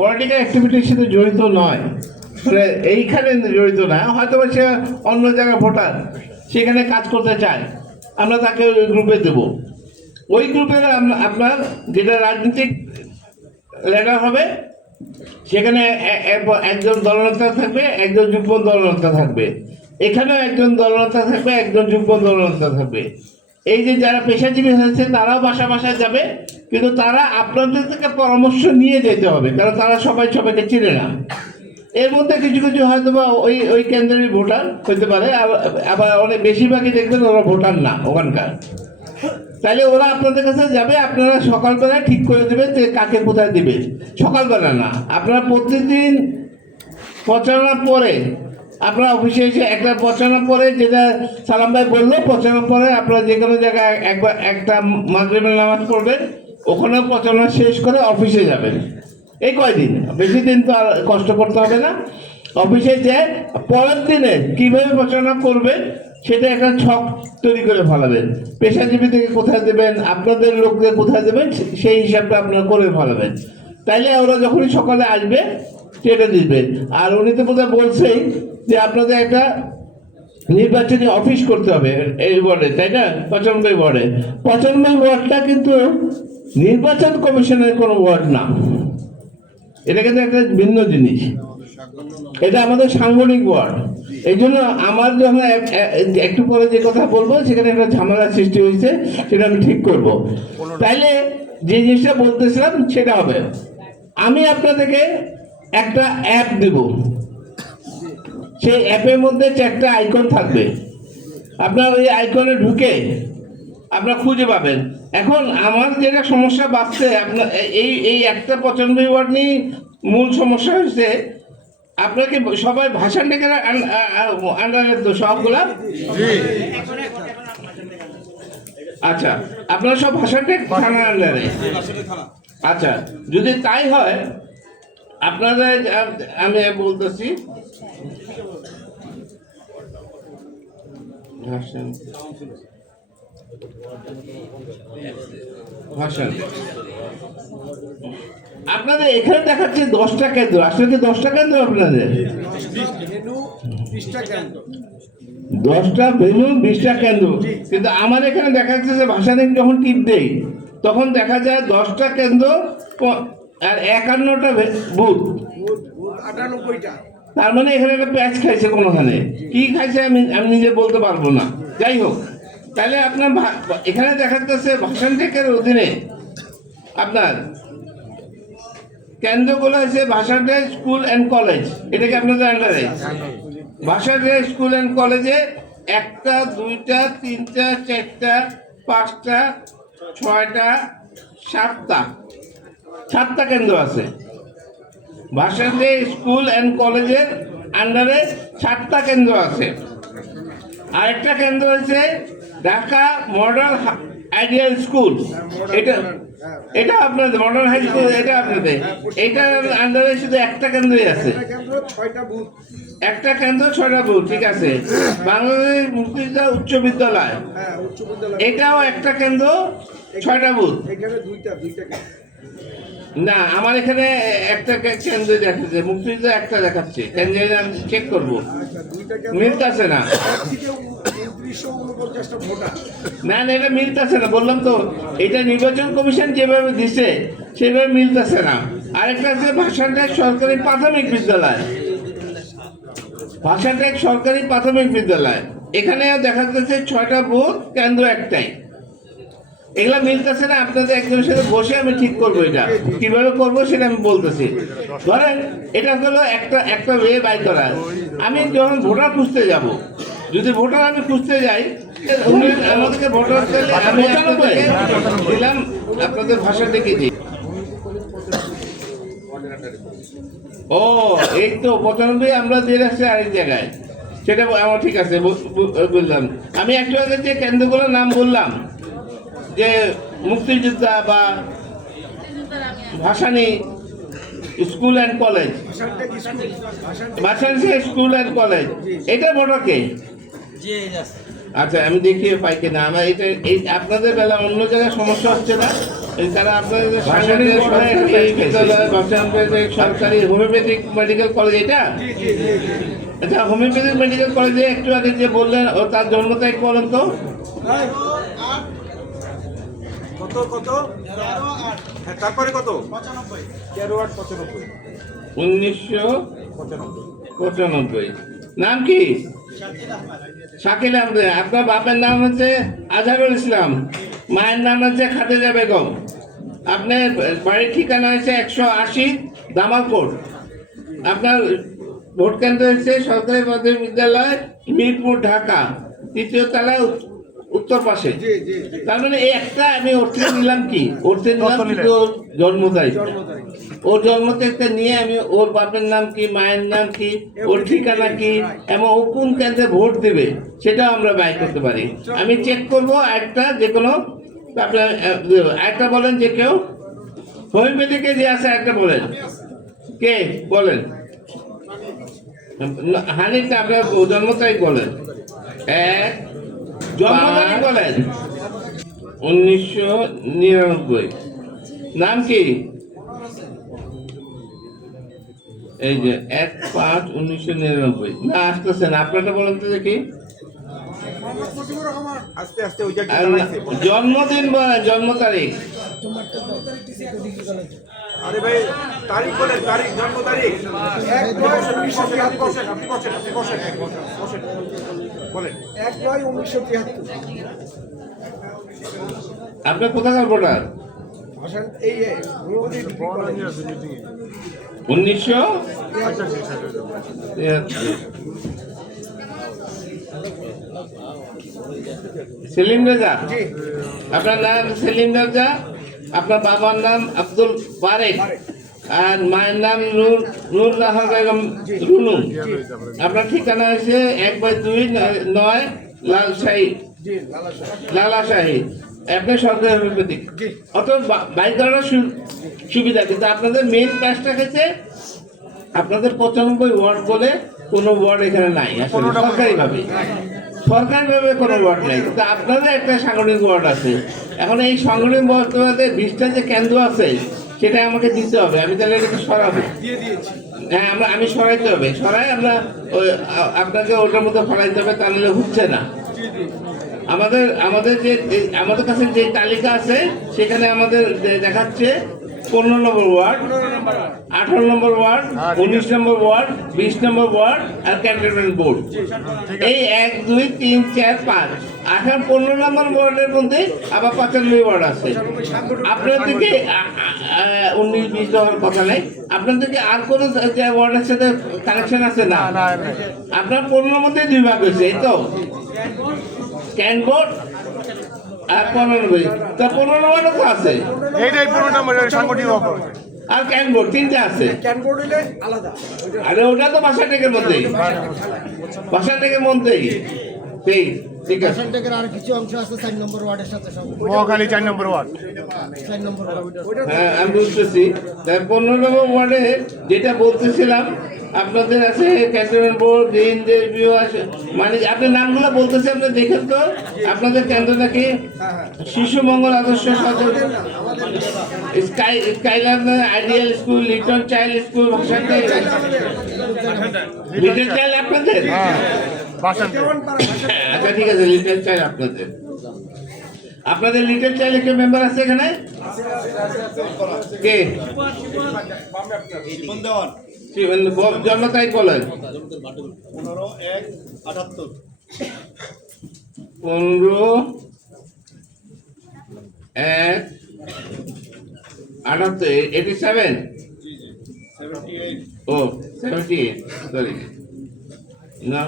Political অ্যাক্টিভিটির সাথে জড়িত নয়, মানে এইখানে জড়িত না, হয়তো সে অন্য জায়গায় ভোটার, সেখানে কাজ করতে চায়, আমরা তাকে ওই গ্রুপে দেব। ওই গ্রুপের আপনার যেটা রাজনৈতিক লিডার হবে, সেখানে একজন দলনেতা থাকবে, একজন যুগ্ম দলনেতা থাকবে, এখানেও একজন দলনেতা থাকবে, একজন যুগ্ম দলনেতা থাকবে। এই যে যারা পেশাজীবী হয়েছে তারাও বাসায় যাবে, কিন্তু তারা আপনাদের থেকে পরামর্শ নিয়ে যেতে হবে, কারণ তারা সবাইকে চিনে না। এর মধ্যে কিছু কিছু হয়তো বা ওই কেন্দ্রের ভোটার হতে পারে, আবার অনেক বেশিরভাগই দেখবেন ওরা ভোটার না ওখানকার। তাহলে ওরা আপনাদের কাছে যাবে, আপনারা সকালবেলা ঠিক করে দেবেন যে কাকে কোথায় দেবে। সকালবেলা না, আপনারা প্রতিদিন পৌঁছানোর পরে আপনারা অফিসে এসে একটা পৌঁছানোর পরে, যেটা সালাম ভাই বললো, পৌঁছানোর পরে আপনারা যে কোনো জায়গায় একটা মাগরিবের নামাজ পড়বেন, ওখানেও পৌঁছানো শেষ করে অফিসে যাবেন। এই কয়দিন, বেশি দিন তো আর কষ্ট করতে হবে না। অফিসে যেয়ে পরের দিনে কীভাবে পৌঁছানো করবেন সেটা একটা ছক তৈরি করে ফেলাবেন। পেশাজীবী থেকে কোথায় দেবেন, আপনাদের লোকদের কোথায় দেবেন, সেই হিসাবটা আপনারা করে ফেলাবেন। তাইলে ওরা যখনই সকালে আসবে সেটা দিবেন। আর উনি তো বোধহয় বলছেই যে আপনাদের একটা নির্বাচনী অফিস করতে হবে এই ওয়ার্ডে, তাই না? 95 ওয়ার্ডে। 95 ওয়ার্ডটা কিন্তু নির্বাচন কমিশনের কোনো ওয়ার্ড না, এটা কিন্তু একটা ভিন্ন জিনিস, এটা আমাদের সাংগঠনিক ওয়ার্ড। এই জন্য আমার যখন একটু পরে যে কথা বলবো সেখানে একটা ঝামেলার সৃষ্টি হয়েছে, সেটা আমি ঠিক করব। তাইলে যে জিনিসটা বলতেছিলাম সেটা হবে, আমি আপনাদেরকে একটা অ্যাপ দেব, সেই অ্যাপের মধ্যে 4টা আইকন থাকবে, আপনার ওই আইকনে ঢুকে আপনারা খুঁজে পাবেন। এখন আমার যেটা সমস্যা বাড়ছে, আপনার এই একটা 95 ওয়ার্ড নিয়ে মূল সমস্যা হয়েছে, আপনাকে সবাই ভাষা টেকের আন্ডারে তো সবগুলা। আচ্ছা, আপনারা সব ভাষা টেক থানার আন্ডারে। আচ্ছা, যদি তাই হয় আপনাদের, আমি বলতেছি আপনাদের এখানে দেখাচ্ছে 10টা কেন্দ্র, আসলে কি 10টা কেন্দ্র আপনাদের? 10টা ভেন্যু 20টা কেন্দ্র, কিন্তু আমার এখানে দেখা যাচ্ছে যে ভাষা থেকে যখন টিপ দেই তখন দেখা যায় 10টা কেন্দ্র আর 51টা বুথ, 98টা। তার মানে এখানে একটা প্যাচ খাইছে কোনোখানে, কি খাইছে আমি নিজে বলতে পারবো না। যাই হোক, তাহলে আপনার এখানে দেখা যাচ্ছে ভাষণ টেকের অধীনে আপনার কেন্দ্রগুলো হচ্ছে ভাষাটা স্কুল অ্যান্ড কলেজ, এটা কি আপনাদের আন্ডারে? ভাষাটা স্কুল অ্যান্ড কলেজে 1টা 2টা 3টা 4টা 5টা 6টা 7টা কেন্দ্র আছে। ভাষাতে স্কুল অ্যান্ড কলেজের আন্ডারে 7টা কেন্দ্র আছে। আরেকটা কেন্দ্র হচ্ছে ঢাকা মডেল আইডিয়াল স্কুল, এটা আপনাদের মডার্ন হাই স্কুল, এটা আপনাদের, এটার আন্ডারে শুধু একটা কেন্দ্রই আছে, একটা কেন্দ্র 6টা বুথ, ঠিক আছে। বাংলাদেশ মুক্তিযোদ্ধা উচ্চ বিদ্যালয়, এটাও একটা কেন্দ্র 6টা বুথ। না, আমার এখানে একটা কেন্দ্র দেখাচ্ছে, মুক্তিযোদ্ধা একটা দেখাচ্ছে, কেন্দ্রে আমি চেক করবো, মিলতেছে না। না না, এটা মিলতেছে না, বললাম তো, এটা নির্বাচন কমিশন যেভাবে দিছে সেভাবে মিলতেছে না। আরেকটা আছে ভাষাটেক সরকারি প্রাথমিক বিদ্যালয়, ভাষাটেক সরকারি প্রাথমিক বিদ্যালয়, এখানেও দেখা যাচ্ছে 6টা বুথ, কেন্দ্র একটাই। এগুলা মিলতেছে না, আপনাদের একজনের সাথে বসে আমি ঠিক করবো, এটা কিভাবে করবো সেটা আমি বলতেছি। ধরেন এটা হলো একটা ওয়ে বাই করা, আমি যখন ভোটার খুঁজতে যাব, যদি ভোটার আমি খুঁজতে যাই, আমাদেরকে ভোটার আমি দিলাম আপনাদের ভাষা দেখে দিই। ও, এই তো 95 আমরা দিয়ে রাখছি আরেক জায়গায়, সেটা আমার ঠিক আছে, বুঝলাম। আমি একটু আগে যে কেন্দ্রগুলোর নাম বললাম, যে মুক্তিযোদ্ধা বা Bhasani school and college, Bhasani school and college, এটা ভোটারকে আচ্ছা আমি দেখিয়ে পাই কিনা আমার এটা এই আপনাদের বেলা অন্য জায়গায় সমস্যা হচ্ছে না এই তারা আপনাদের সাংগঠনিক এই বিদ্যালয় সরকারি হোমিওপ্যাথিক মেডিকেল কলেজ এটা আচ্ছা হোমিওপ্যাথিক মেডিকেল কলেজে একটু আগে যে বললেন ও তার জন্ম তারিখ বলেন তো কত কত হ্যাঁ তারপরে কত 13/8/95 1995 নাম কি শাকিল আহমেদ আপনার বাপের নাম হচ্ছে আজহারুল ইসলাম মায়ের নাম হচ্ছে খাদিজা বেগম আপনার বাড়ির ঠিকানা হচ্ছে 180 দামালকোট আপনার ভোট কেন্দ্র হচ্ছে সরকারি মাধ্যমিক বিদ্যালয় মিরপুর ঢাকা 3য় তলায় উত্তর পাশে জি জি তার মানে এই একটা আমি ওর থেকে নিলাম কি ওর থেকে নিলাম শুধু ওর জন্ম তারিখ ওর জন্ম তারিখটা নিয়ে আমি ওর বাপের নাম কি মায়ের নাম কি ওর ঠিকানা কি এবং ও কোন কেন্দ্রে ভোট দেবে সেটাও আমরা বাই করতে পারি আমি চেক করব একটা যে কোনো তারপরে একটা বলেন যে কেউ হোমিওপ্যাথিকে যে আছে একটা বলেন কে বলেন হানিটা আপনার জন্ম তারিখ বলেন এক জন্ম তারিখ বলেন 1999 নাম কি এই যে 1/5/1999 না আসতেছে না আপনারটা বলেন তো দেখি আস্তে আস্তে ওই জায়গায় আর জন্মদিন বলেন জন্ম তারিখ আরে ভাই তারিখ বলেন তারিখ জন্ম তারিখ 1/9/1973 আপনি বসেন বলেন 1/9/1973 আপনার কোথাকার ভোটার ভাষণ এই হোমিওপ্যাথি 1900 সেলিম রেজা জি আপনার নাম সেলিম রেজা আপনার বাবার নাম আব্দুল বারেক আর মায়ের নাম নূরুল্লাহ বেগম রুনু আপনার ঠিকানা হচ্ছে 1/2/9 লালশাহী জি লালাশাহী আপনি সরকারি হোমিওপ্যাথিক অত বাইক করার সুবিধা কিন্তু আপনাদের মেন কাজটা হচ্ছে আপনাদের 95 ওয়ার্ড বলে কোনো ওয়ার্ড এখানে নাই আসলে সরকারিভাবে কোনো ওয়ার্ড নেই কিন্তু আপনাদের একটা সাংগঠনিক ওয়ার্ড আছে এখন এই সাংগঠনিক ওয়ার্ডে 20টা যে কেন্দ্র আছে সেটা আমাকে দিতে হবে আমি তাহলে এটাকে সরাবো দিয়ে দিয়েছি হ্যাঁ আমি সরাইতে হবে সরাই আমরা আপনাকে ওটার মধ্যে ফলাইতে হবে তাহলে হচ্ছে না আমাদের আমাদের কাছে যে তালিকা আছে সেখানে আমাদের দেখাচ্ছে 15 নম্বর ওয়ার্ড 18 নম্বর ওয়ার্ড 19 নম্বর ওয়ার্ড 20 নম্বর ওয়ার্ড আর ক্যান্টনমেন্ট বোর্ড এই 1 2 3 4 5 18 15 নম্বর ওয়ার্ডের মধ্যে আবার 95 ওয়ার্ড আছে আপনার থেকে 19 20 হওয়ার কথা নাই আপনার থেকে আর কোনো যে ওয়ার্ডের সাথে কানেকশন আছে না আপনার 15 মধ্যে 2 ভাগ হয়েছে এই তো ক্যানবোর্ড আর 15 তা 15 ওয়ার্ডও তো আছে এইটাই 15 নম্বরের সাংগঠনিক অপরাধ আর ক্যানবোর্ড 3টা আছে ক্যানবোর্ড হইলে আলাদা আরে ওটা তো বাসা টেকের মধ্যেই বাসা টেকের মধ্যেই সেই ঠিক আছে পার্সেন্টেজের আর কিছু অংশ আছে 4 নম্বর ওয়ার্ডের সাথে সম্পর্ক মহাখালী 4 নম্বর ওয়ার্ড 4 নম্বর ওয়ার্ড হ্যাঁ আমি বুঝতেছি তাই 15 নম্বর ওয়ার্ডে যেটা বলতেছিলাম আপনাদের আছে ক্যান্টনমেন্ট বোর্ড রেঞ্জের বিও আছে মানে আপনার নামগুলো বলতেছে আপনি দেখেন তো আপনাদের কেন্দ্র নাকি শিশু মঙ্গল আদর্শ সচেতন Skylar ideal school little child school little child আপনাদের আচ্ছা ঠিক আছে লিটল চাইল্ড আপনাদের লিটল চাইল্ড কেউ মেম্বার আছে এখানে কে জন্ম তারিখ বলেন 15/1/88 ও 78 সরি না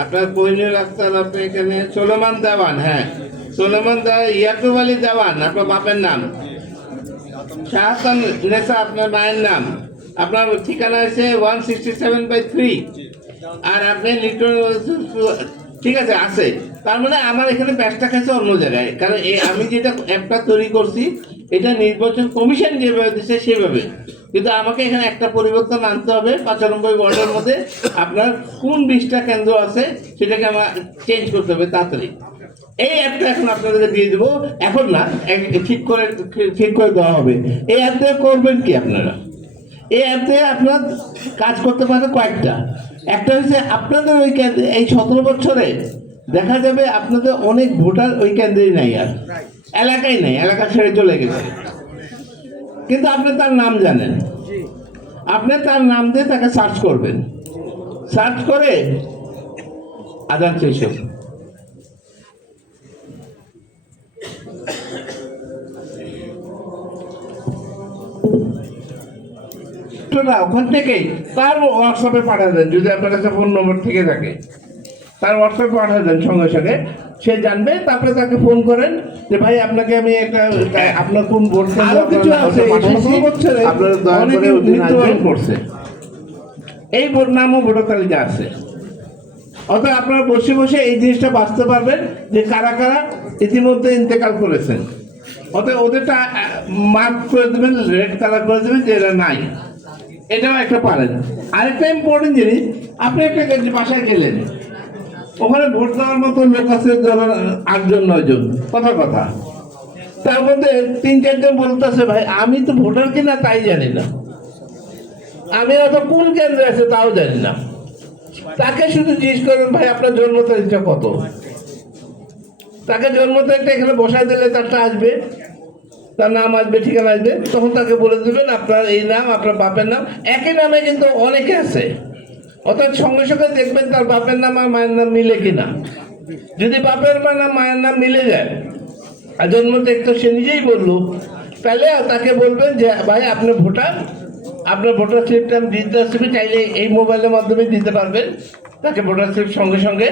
আপনার কোহিনুর আক্তার আপনি এখানে সোলোমান দেওয়ান হ্যাঁ সোলোমান ইয়াকুব আলী দেওয়ান আপনার বাপের নাম শাহাতান নেসা আপনার মায়ের নাম আপনার ঠিকানা আছে 167/3 আর আপনি লিটল ঠিক আছে আছে তার মানে আমার এখানে ব্যাসটা খাইছে অন্য জায়গায় কারণ আমি যেটা অ্যাপটা তৈরি করছি এটা নির্বাচন কমিশন যেভাবে দিচ্ছে সেভাবে কিন্তু আমাকে এখানে একটা পরিবর্তন আনতে হবে 95 ওয়ার্ডের মধ্যে আপনার কোন 20টা কেন্দ্র আছে সেটাকে আমার চেঞ্জ করতে হবে তাড়াতাড়ি। এই অ্যাপটা এখন আপনাদেরকে দিয়ে দেবো, এখন না, ঠিক করে দেওয়া হবে। এই অ্যাপ দিয়ে করবেন কি আপনারা? এই অ্যাপ দিয়ে আপনার কাজ করতে পারে কয়েকটা। একটা হচ্ছে আপনাদের ওই কেন্দ্রে এই 17 বছরে দেখা যাবে আপনাদের অনেক ভোটার ওই কেন্দ্রেই নাই, আর এলাকায় নেই, এলাকা ছেড়ে চলে গেছে, কিন্তু আপনি তার নাম জানেন। আপনি তার নাম দিয়ে তাকে সার্চ করবেন, সার্চ করে আদান শেষ হবে। ওখান থেকেই তার হোয়াটসঅ্যাপে পাঠিয়ে দেন, যদি আপনার কাছে ফোন নম্বর থেকে থাকে তার হোয়াটসঅ্যাপে পাঠিয়ে দেন, সঙ্গে সঙ্গে সে জানবে। তারপরে তাকে ফোন করেন যে ভাই আপনাকে আমি একটা, আপনার কোন ভোট আরো কিছু আছে মৃত্যুবরণ করছে, এই ভোট নামও ভোটার তালিকা আছে। অর্থাৎ আপনারা বসে বসে এই জিনিসটা বাঁচতে পারবেন যে কারা কারা ইতিমধ্যে ইন্তেকাল করেছেন। অর্থাৎ ওদেরটা মার্ক করে দেবেন, রেড কালার করে দেবেন যে এরা নাই, এটাও একটা পারেন। আরেকটা ইম্পর্টেন্ট জিনিস, আপনি একটা বাসায় গেলেন, ওখানে ভোট দেওয়ার মতো লোক আছে ধরুন 8 জন 9 জন, কথা তার মধ্যে 3-4 জন বলতেছে ভাই আমি তো ভোটার কিনা তাই জানি না, আমি অত কোন কেন্দ্রে আছে তাও জানি না। তাকে শুধু জিজ্ঞেস করেন ভাই আপনার জন্ম তারিখটা কত, তাকে জন্ম তারিখটা এখানে বসায় দিলে তারটা আসবে, তার নাম আসবে, ঠিকানা আসবে, তখন তাকে বলে দেবেন আপনার এই নাম, আপনার বাপের নাম। একই নামে কিন্তু অনেকে আছে, অর্থাৎ সঙ্গে সঙ্গে দেখবেন তার বাপের নাম আর মায়ের নাম মিলে কিনা। যদি বাপের নাম মায়ের নাম মিলে যায় আর জন্ম তারিখ তো সে নিজেই বললো, তাহলে তাকে বলবেন যে ভাই আপনি ভোটার, আপনার ভোটার স্লিপটা আমি দিতে আসবে, চাইলে এই মোবাইলের মাধ্যমে দিতে পারবেন তাকে ভোটার স্লিপ সঙ্গে সঙ্গে,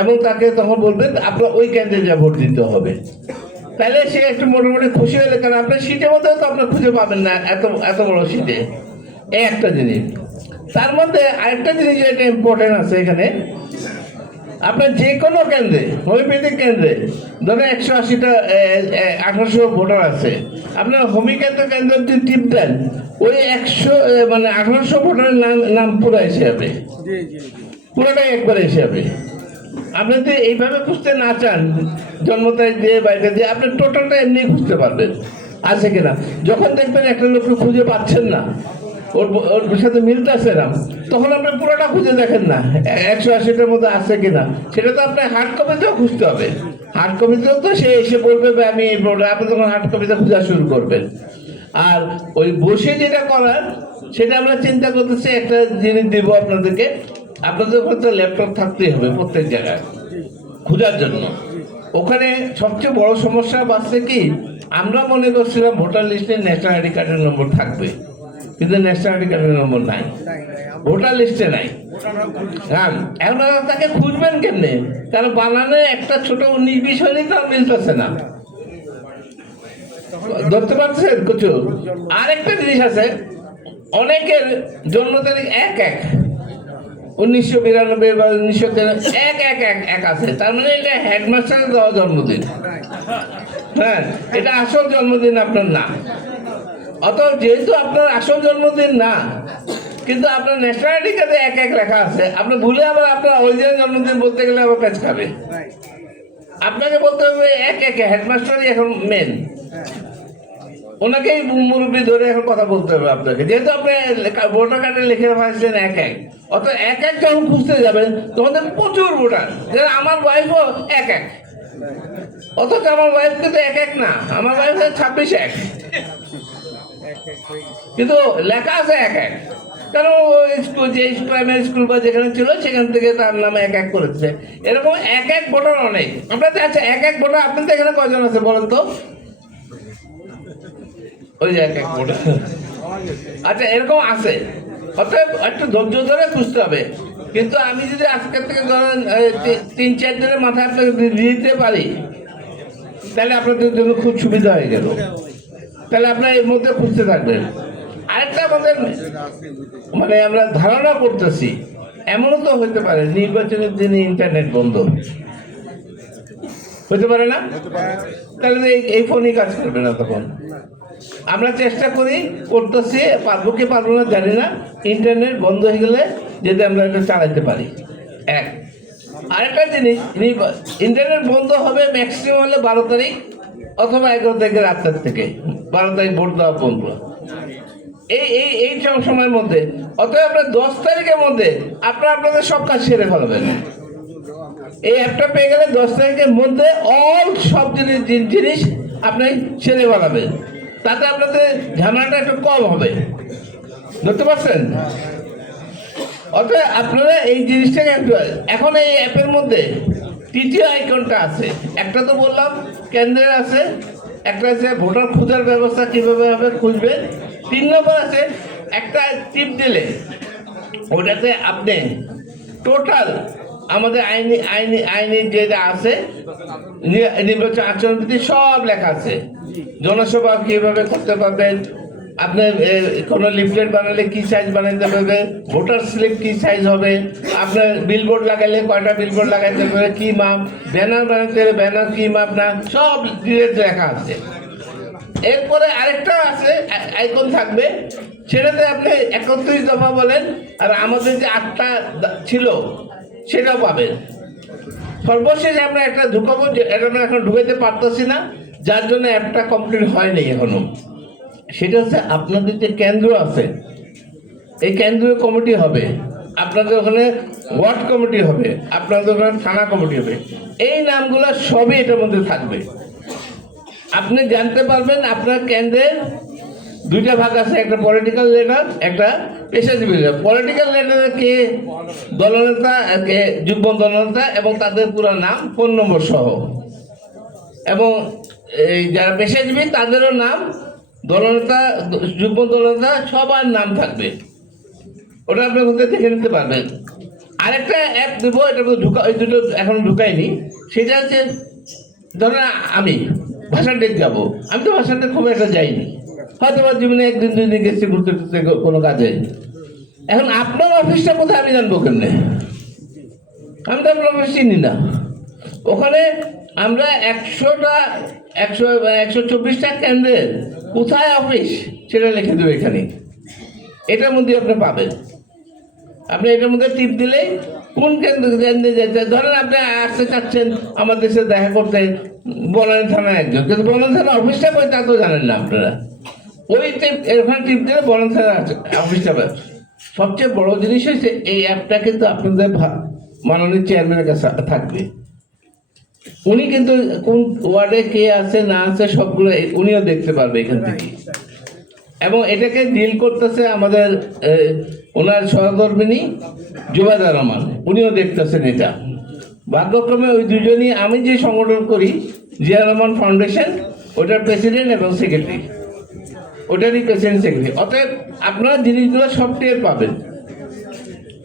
এবং তাকে তখন বলবেন আপনার ওই কেন্দ্রে যা ভোট দিতে হবে। তাহলে সে একটু মোটামুটি খুশি হলে, কারণ আপনার সিটের মধ্যেও তো আপনার খুঁজে পাবেন না এত বড় সিটে। এই একটা জিনিস। তার মধ্যে আরেকটা জিনিস যেটা ইম্পর্টেন্ট আছে এখানে, আপনার যে কোনো কেন্দ্রে, হোমিওপ্যাথিক কেন্দ্রে ধরেন 180টা 1800 ভোটার আছে, আপনার হোমিওপ্যাথিক কেন্দ্র যদি টিপ দেন ওই 1800 ভোটারের নাম পুরো এসে যাবে, পুরোটাই একবারে এসে যাবে। আপনি যদি এইভাবে খুঁজতে না চান, জন্ম তারিখ দিয়ে বাইরে দিয়ে, আপনি টোটালটা এমনি খুঁজতে পারবেন আছে কিনা। যখন দেখবেন একটা লোককে খুঁজে পাচ্ছেন না, ওর সাথে মিলতেছে না, তখন আপনি পুরোটা খুঁজে দেখেন না 180টার মধ্যে আছে কিনা। সেটা তো আপনার হার্ড কপিতেও খুঁজতে হবে, হার্ড কপিতেও তো সে এসে বলবে আমি এই বোর্ডে, আপনি তখন হার্ড কপিতে খোঁজা শুরু করবেন। আর ওই বসে যেটা করার, সেটা আমরা চিন্তা করতেছি একটা জিনিস দিব আপনাদেরকে, আপনাদের উপর তো ল্যাপটপ থাকতেই হবে প্রত্যেক জায়গায় খোঁজার জন্য। ওখানে সবচেয়ে বড় সমস্যা বাঁচছে কি, আমরা মনে করছিলাম ভোটার লিস্টে ন্যাশনাল আইডি কার্ডের নম্বর থাকবে, কিন্তু ন্যাশনাল আইডি কার্ডের নম্বর নাই, ভোটার লিস্টে নাই। হ্যাঁ, এখন তাকে খুঁজবেন কেমনে, কারণ বানানে একটা ছোট 19-20 হলেই তো মিলতেছে না, ধরতে পারছেন কিছু। আরেকটা জিনিস আছে, অনেকের জন্ম তারিখ 1-1, 1992 বা 1993 এক আছে, তার মানে এটা হেডমাস্টারের দেওয়া জন্মদিন। হ্যাঁ, এটা আসল জন্মদিন আপনার না। অতএব যেহেতু আপনার আসল জন্মদিন না, কিন্তু আপনার ন্যাশনাল আইডি কার্ডে 1-1 লেখা আছে, আপনি ভুলে আবার আপনার অরিজিনাল জন্মদিন বলতে গেলে আবার প্যাচ খাবে। আপনাকে বলতে হবে 1-1, হেডমাস্টারই এখন মেন, ওনাকেই মুরব্বী ধরে এখন কথা বলতে হবে আপনাকে, যেহেতু আপনি ভোটার কার্ডে লিখে পাচ্ছেন 1-1। অর্থাৎ 1-1 যখন খুঁজতে যাবেন তোমাদের প্রচুর ভোটার, যেন আমার ওয়াইফও 1-1, অথচ আমার ওয়াইফ কিন্তু 1-1 না, আমার ওয়াইফ 26-1, কিন্তু লেখা আছে 1-1, কারণ স্কুল, যে প্রাইমারি স্কুল বা যেখানে ছিল সেখান থেকে তার নামে 1-1 করেছে। এরকম 1-1 ভোটার অনেক। আপনার আচ্ছা 1-1 ভোটার আপনাদের এখানে কয়জন আছে বলেন তো? ওই যে 1-1 ভোটার, আচ্ছা এরকম আছে। অর্থাৎ একটু ধৈর্য ধরে খুঁজতে হবে। কিন্তু আমি যদি আজকের থেকে ধরেন 3-4 দিনের মাথায় আপনাকে দিতে পারি, তাহলে আপনাদের জন্য খুব সুবিধা হয়ে গেল। তাহলে আপনার এর মধ্যে খুঁজতে থাকবেন। আরেকটা আমাদের আমরা ধারণা করতেছি, এমনও তো হইতে পারে নির্বাচনের দিনে ইন্টারনেট বন্ধ হইতে পারে না, তাহলে এই ফোনই কাজ করবে না তখন। আমরা চেষ্টা করি, করতেছি, পারবো কি পারবো না জানি না, ইন্টারনেট বন্ধ হয়ে গেলে যাতে আমরা এটা চালাতে পারি। এক আরেকটা জিনিস, ইন্টারনেট বন্ধ হবে ম্যাক্সিমাম হলে 12 তারিখ অথবা 11 তারিখের রাতের থেকে 12 তারিখ ভোট দেওয়া বন্ধ, এই সময়ের মধ্যে। অতএব আপনার 10 তারিখের মধ্যে আপনাদের সব কাজ সেরে ফেলবেন। এই অ্যাপটা পেয়ে গেলে 10 তারিখের মধ্যে সব জিনিস আপনি সেরে ফেলাবেন, তাতে আপনাদের ঝামেলাটা একটু কম হবে। বুঝতে পারছেন? অতএব আপনারা এই জিনিসটাকে এখন এই অ্যাপের মধ্যে তৃতীয় আইকনটা আছে, একটা তো বললাম কেন্দ্রের আছে, একটা আছে ভোটার খোঁজার ব্যবস্থা কিভাবে হবে খুঁজবে, 3 নম্বর আছে একটা টিপ দিলে ওটাতে আপনি টোটাল আমাদের আইনি যেটা আছে নির্বাচন আচরণবিধি সব লেখা আছে। জনসভা কিভাবে করতে পারবেন, আপনি কোনো লিফলেট বানালে কি সাইজ বানাতে হবে, ভোটার স্লিপ কি সাইজ হবে, আপনার বিলবোর্ড লাগাইলে কয়টা বিলবোর্ড লাগাইতে হবে, কি মাপ, ব্যানার বানাতে হবে ব্যানার কি মাপ, না সব ডিটেলস লেখা আছে। এরপরে আরেকটা আছে আইকন থাকবে, সেটাতে আপনি 31 দফা বলেন, আর আমাদের যে 8টা ছিল সেটাও পাবেন। সর্বশেষ আমরা একটা ঢুকাবো, এটা আমরা এখন ঢুকাইতে পারতেছি না, যার জন্য অ্যাপটা কমপ্লিট হয়নি এখনো। সেটা হচ্ছে আপনাদের যে কেন্দ্র আছে, এই কেন্দ্রীয় কমিটি হবে, আপনাদের ওখানে ওয়ার্ড কমিটি হবে, আপনাদের ওখানে থানা কমিটি হবে, এই নামগুলো সবই এটার মধ্যে থাকবে। আপনি জানতে পারবেন আপনার কেন্দ্রের 2টা ভাগ আছে, একটা পলিটিক্যাল লিডার, একটা পেশাজীবী লিডার। পলিটিক্যাল লিডার কে দলনেতা, কে যুগ্ম দলনেতা এবং তাদের পুরো নাম, ফোন নম্বর সহ, এবং এই যারা পেশাজীবী তাদেরও নাম, দলনেতা যুগ্ম দলনেতা সবার নাম থাকবে, ওটা আপনি মধ্যে দেখে নিতে পারবেন। আরেকটা অ্যাপ দেবো, এটা ওই দুটো এখন ঢুকাইনি, সেটা হচ্ছে ধরেন আমি ভাষাটেক যাবো, আমি তো ভাষাটেক খুব একটা যাইনি, হয়তো বা জীবনে 1 দিন 2 দিন গেছি ঘুরতে ঘুরতে কোনো কাজে। এখন আপনার অফিসটা কোথায় আমি জানবো কেমনে? আমি তো আপনার অফিস চিনি না। ওখানে আমরা 124টা কেন্দ্রের কোথায় অফিস সেটা লিখে দেবো এখানে, এটার মধ্যে আপনি পাবেন। আপনি এটার মধ্যে টিপ দিলেই কোন কেন্দ্রে যেতে, ধরেন আপনি আসতে চাচ্ছেন আমাদের সাথে দেখা করতে বনানী থানায় একজন, কিন্তু বনানী থানা অফিসটা কই তা তো জানেন না আপনারা, ওই ওখানে টিপ দিলে বনানী থানা অফিসটা পাবেন। সবচেয়ে বড় জিনিস হচ্ছে এই অ্যাপটা কিন্তু আপনাদের মাননীয় চেয়ারম্যানের কাছে থাকবে, উনি কিন্তু কোন ওয়ার্ডে কে আছে না আছে সবগুলো উনিও দেখতে পারবে এখান থেকে। এবং এটাকে ডিল করতেছে আমাদের ওনার সহকর্মিনী জুবাইদা রহমান, উনিও দেখতেছেন এটা। ভাগ্যক্রমে ওই দুজনই, আমি যে সংগঠন করি জিয়া রহমান ফাউন্ডেশন, ওটার প্রেসিডেন্ট এবং সেক্রেটারি, ওটারই প্রেসিডেন্ট সেক্রেটারি। অতএব আপনারা জিনিসগুলো সব টের পাবেন,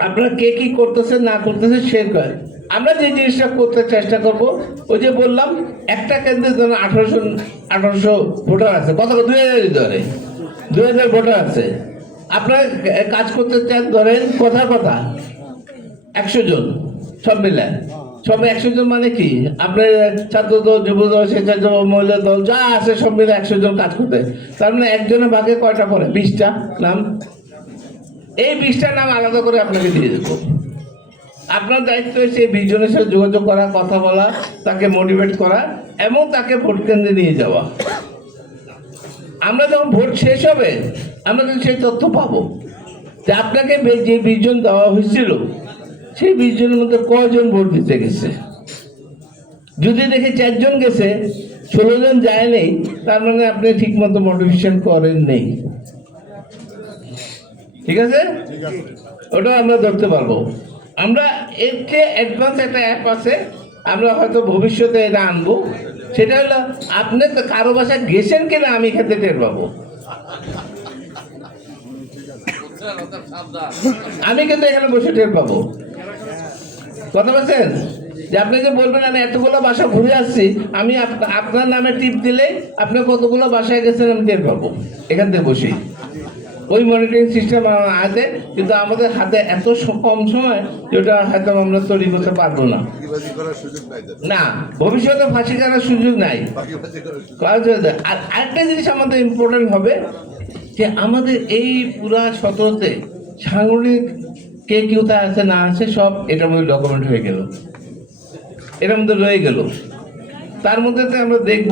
আপনারা কে কি করতেছে না করতেছে সে করে। আমরা যে জিনিসটা করতে চেষ্টা করব, ওই যে বললাম একটা কেন্দ্রে ধরেন 1800 ভোটার আছে, কত 2000 ধরে 2000 ভোটার আছে, আপনারা কাজ করতে চান ধরেন কথা 100 জন সব মিলে, সব 100 জন মানে কি আপনার ছাত্র দল, যুব দল, স্বেচ্ছাসেবক, মহিলা দল যা আছে সব মিলে 100 জন কাজ করতে, তার মানে একজনের ভাগে কয়টা পড়ে? 20টা নাম। এই 20টা নাম আলাদা করে আপনাকে দিয়ে দেবো। আপনার দায়িত্ব হচ্ছে এই 20 জনের সাথে যোগাযোগ করা, কথা বলা, তাকে মোটিভেট করা এবং তাকে ভোট কেন্দ্রে নিয়ে যাওয়া। আমরা যখন ভোট শেষ হবে আমরা কিন্তু সেই তথ্য পাবো যে আপনাকে যে 20 জন দেওয়া হয়েছিল সেই 20 জনের মধ্যে কয়জন ভোট দিতে গেছে। যদি দেখে 4 জন গেছে, 16 জন যায় নেই, তার মানে আপনি ঠিক মতো মোটিভেশন করেন নেই। ঠিক আছে, ওটা আমরা ধরতে পারবো। আমরা এর চেয়ে অ্যাডভান্স একটা অ্যাপ আছে, আমরা হয়তো ভবিষ্যতে এটা আনবো, সেটা হলো আপনি তো কারো বাসায় গেছেন কিনা আমি খেতে টের পাবো। আমি কিন্তু এখানে বসে টের পাবো, কথা বলছেন যে আপনি যে বলবেন আমি এতগুলো বাসা ঘুরে আসছি, আমি আপনার নামে টিপ দিলে আপনি কতগুলো বাসায় গেছেন আমি টের পাবো এখান থেকে বসে। ওই মনিটরিং সিস্টেম আছে, কিন্তু আমাদের হাতে এত কম সময় যেটা হয়তো আমরা তৈরি করতে পারবো না। ফাঁকিবাজি করার সুযোগ নাই তাদের। না, ভবিষ্যতে ফাঁসি করার সুযোগ নাই। ফাঁকিবাজি করার সুযোগ করা যাবে না। আর আরেকটা জিনিস আমাদের ইম্পর্টেন্ট হবে যে আমাদের এই পুরা সতেরোতে সাংগঠনিক কে কি কোথায় আছে না আছে সব এটার মধ্যে ডকুমেন্ট হয়ে গেল, এটার মধ্যে রয়ে গেল। তার মধ্যে তো আমরা দেখব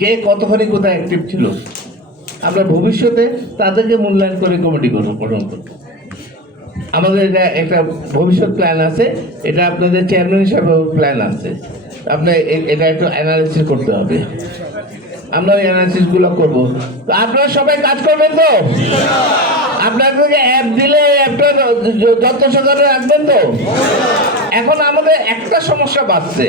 কে কতখানি কোথায় অ্যাক্টিভ ছিল। আমরা ভবিষ্যতে তাদেরকে মূল্যায়ন করে কমিটি করবো গঠন করবো। আমাদের এটা একটা ভবিষ্যৎ প্ল্যান আছে, এটা আপনাদের চেয়ারম্যান হিসাবে প্ল্যান আছে। আপনি এটা একটু অ্যানালিসিস করতে হবে, আমরা ওই অ্যানালিসিসগুলো করবো। তো আপনারা সবাই কাজ করবেন তো? আপনাদেরকে অ্যাপ দিলে অ্যাপটা যত্ন সহকারে রাখবেন তো? এখন আমাদের একটা সমস্যা বাড়ছে,